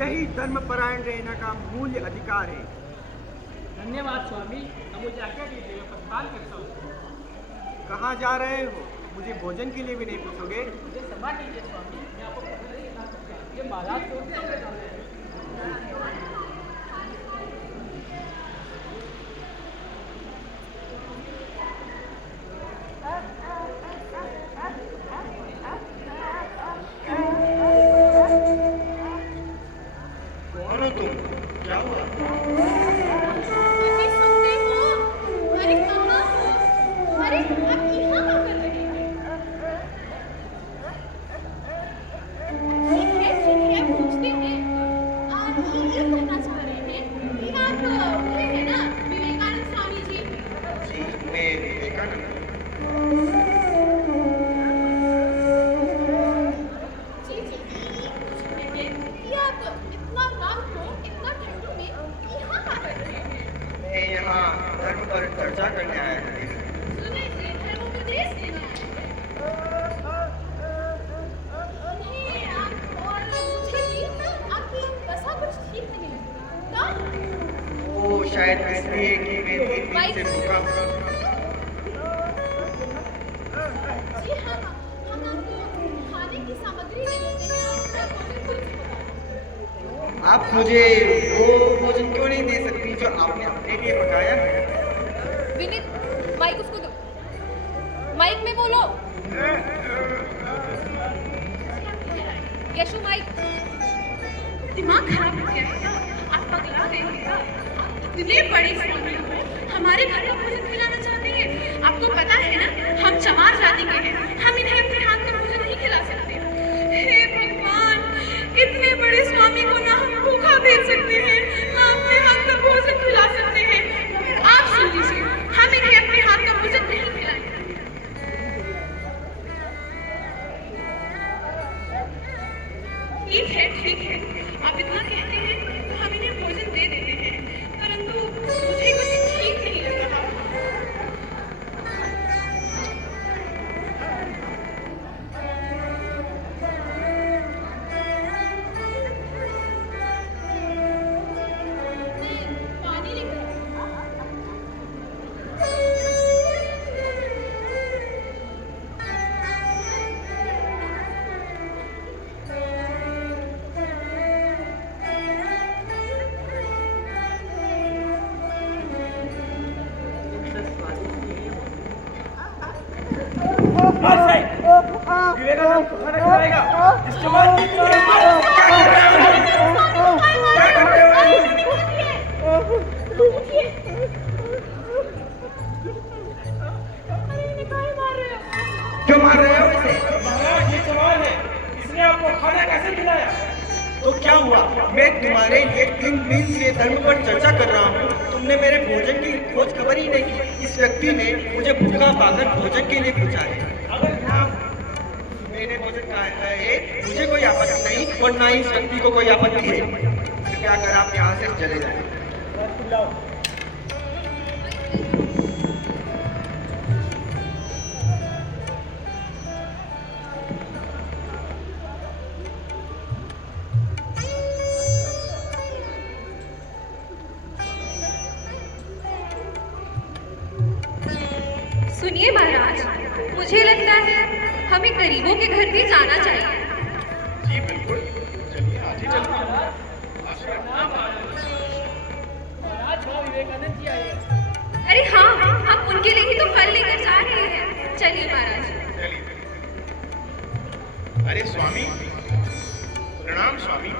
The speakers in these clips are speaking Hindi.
यही धर्मपरायण रहने का मूल्य अधिकार है। धन्यवाद स्वामी। अब मुझे आज्ञा दीजिएगा, प्रस्थान करता हूँ। कहाँ जा रहे हो? मुझे भोजन के लिए भी नहीं पूछोगे? मुझे क्षमा कीजिए स्वामी, मैं आपको पकड़ नहीं ला सकता। ये महाराज को कौन हो तुम? क्या हुआ? सुनते हो? अरे कहाँ हो? अरे आप यहाँ क्या कर रहे हैं? ठीक है पूछते हैं। आप ये कहना चाह रहे हैं कि आप ये है ना विवेकानंद स्वामी जी? जी, मैं विवेकानंद। जी पूछते हैं कि आप इतना रात को इतना ठंड में यहाँ क्या कर रहे हैं? मैं यहाँ धर्म पर चर्चा करने आया था। सुने थे धर्मोपदेश देना नहीं आप और मुझे भी आपकी दशा कुछ ठीक नहीं लगता। वो शायद इसलिए कि मैं 3 दिन से भूखा हूँ। जी हाँ हम आपको खाने की सामग्री दे देते हैं, आपका भोजन खुद से पकाओ। आप मुझे वो भोजन क्यों नहीं दे सकती जो आपने अपने लिए पकाया है? विनीत माइक उसको दो, माइक में बोलो। यशु माइक। दिमाग खराब हो गया है क्या? आप पगला गए हो क्या? इतने बड़े स्वामी हो, हमारे घर का भोजन खिलाना चाहते हैं? आपको पता है ना हम चमार जाति के हैं, हम इन्हें अपने हाथ का भोजन नहीं खिला सकते। हे भगवान, इतने बड़े स्वामी को ना हम भूखा भेज सकते हैं ना अपने हाथ का भोजन खिला सकते हैं। आप सुन लीजिए, हम इन्हें अपने हाथ का भोजन नहीं खिलाएंगे। ठीक है आप इतना कहते हैं तो हम इन्हें भोजन दे देते हैं, परंतु मुझे कुछ ठीक नहीं लग रहा। पानी लेकर विवेकानंद को खाना खिलाएगा। इसके बाद क्यों मार रहे हो इसे? महाराज ये सवाल है, इसने आपको खाना कैसे खिलाया? तो क्या हुआ? मैं तुम्हारे लिए 3 दिन से धर्म पर चर्चा कर रहा हूँ, तुमने मेरे भोजन की खोज खबर ही नहीं की। इस व्यक्ति ने मुझे भूखा पाकर भोजन के लिए पूछा है। अगर मैंने भोजन खाया है, मुझे कोई आपत्ति नहीं और ना ही इस व्यक्ति को कोई आपत्ति है। कृपया कर आप यहाँ से चले जाएं। सुनिए महाराज, मुझे लगता है हमें गरीबों के घर भी जाना चाहिए। जी बिल्कुल, चलिए आज ही चलते हैं। महाराज वहाँ विवेकानंद जी आए हैं। अरे हाँ हम उनके लिए ही तो फल लेकर जा रहे हैं। चलिए महाराज। चलिए। अरे स्वामी, प्रणाम स्वामी।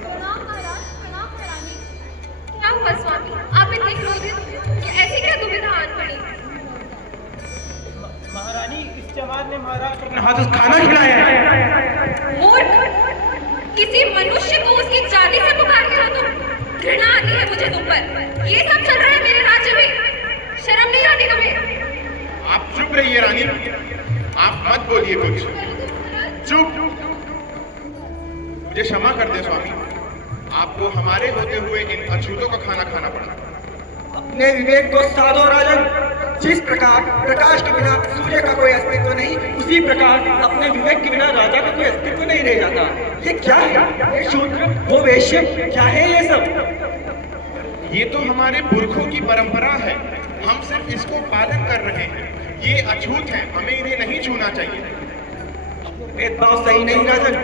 प्रणाम महाराज, प्रणाम रानी। क्या हुआ स्वामी, आप इतने क्रोधित? ऐसी क्या दुविधा आन पड़ी? महारानी, इस चमार ने महाराज को अपने हाथों से खाना खिलाया है। मूर्ख, किसी मनुष्य को उसकी जाति से पुकारते हो तुम? घृणा आती है मुझे तुम पर। ये सब चल रहा है मेरे राज्य में, शर्म नहीं आती तुम्हें? आप चुप रहिए रानी, आप मत बोलिए कुछ। चुप। मुझे क्षमा कर दे स्वामी, आपको हमारे होते हुए इन अछूतों का खाना खाना पड़ा। अपने विवेक को साधो राजन, जिस प्रकार प्रकाश के बिना सूर्य का कोई अस्तित्व नहीं, उसी प्रकार अपने विवेक के बिना राजा का कोई अस्तित्व नहीं रह जाता। ये क्या है? ये शूद्र, वो वैश्य, क्या है ये सब? ये तो हमारे पुरखों की परंपरा है, हम सिर्फ इसको पालन कर रहे हैं। ये अछूत है, हमें इन्हें नहीं छूना चाहिए। भेदभाव सही नहीं राजन,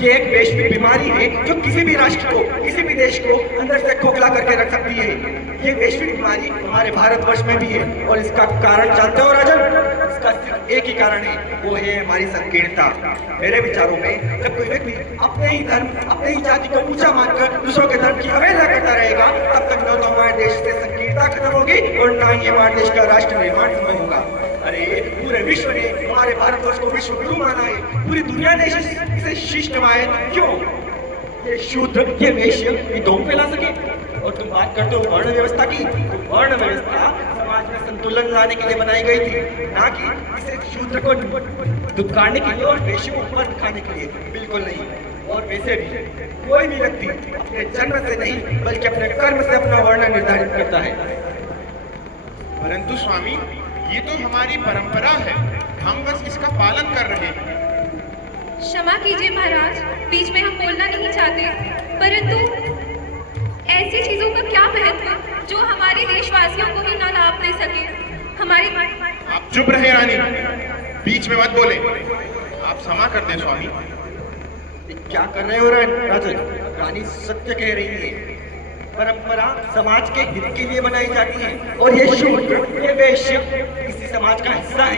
ये एक वैश्विक बीमारी है जो किसी भी राष्ट्र को, किसी भी देश को अंदर से खोखला करके रख सकती है। ये वैश्विक बीमारी हमारे भारतवर्ष में भी है और इसका कारण जानते हो राजन? इसका सिर्फ एक ही कारण है, वो है हमारी संकीर्णता। मेरे विचारों में जब कोई व्यक्ति अपने ही धर्म, अपने ही जाति को ऊंचा मानकर दूसरों के धर्म की अवहेलना करता रहेगा, तब तक न तो हमारे देश से संकीर्णता खत्म होगी और न ही हमारे देश का राष्ट्र निर्माण संभव होगा। अरे पूरे विश्व ने हमारे भारतवर्ष को विश्व गुरु माना है, पूरी दुनिया ने इसे शीश नवाया है। क्यों? ये शूद्र, ये वैश्य, ये दौड़ फैला सके। और तुम बात करते हो वर्ण व्यवस्था की, तो वर्ण व्यवस्था समाज में संतुलन लाने के लिए बनाई गई थी, ना कि इसे शूद्र को दुत्कारने के लिए और वैश्य को ऊपर दिखाने के लिए। बिल्कुल नहीं। और वैसे भी कोई भी व्यक्ति अपने जन्म से नहीं बल्कि अपने कर्म से अपना वर्ण निर्धारित करता है। परंतु स्वामी, ये तो हमारी परंपरा है, हम बस इसका पालन कर रहे हैं। क्षमा कीजिए महाराज, बीच में हम बोलना नहीं चाहते, परंतु ऐसी चीजों का क्या महत्व जो हमारे देशवासियों को ही ना लाभ दे सके। हमारी आप चुप रहे रानी, बीच में मत बोले। आप क्षमा कर दें स्वामी। क्या कर रहे हो राजन? रानी सत्य कह रही है। परंपरा समाज के हित के लिए बनाई जाती है और ये शूद्र, ये वैश्य इसी समाज का हिस्सा है।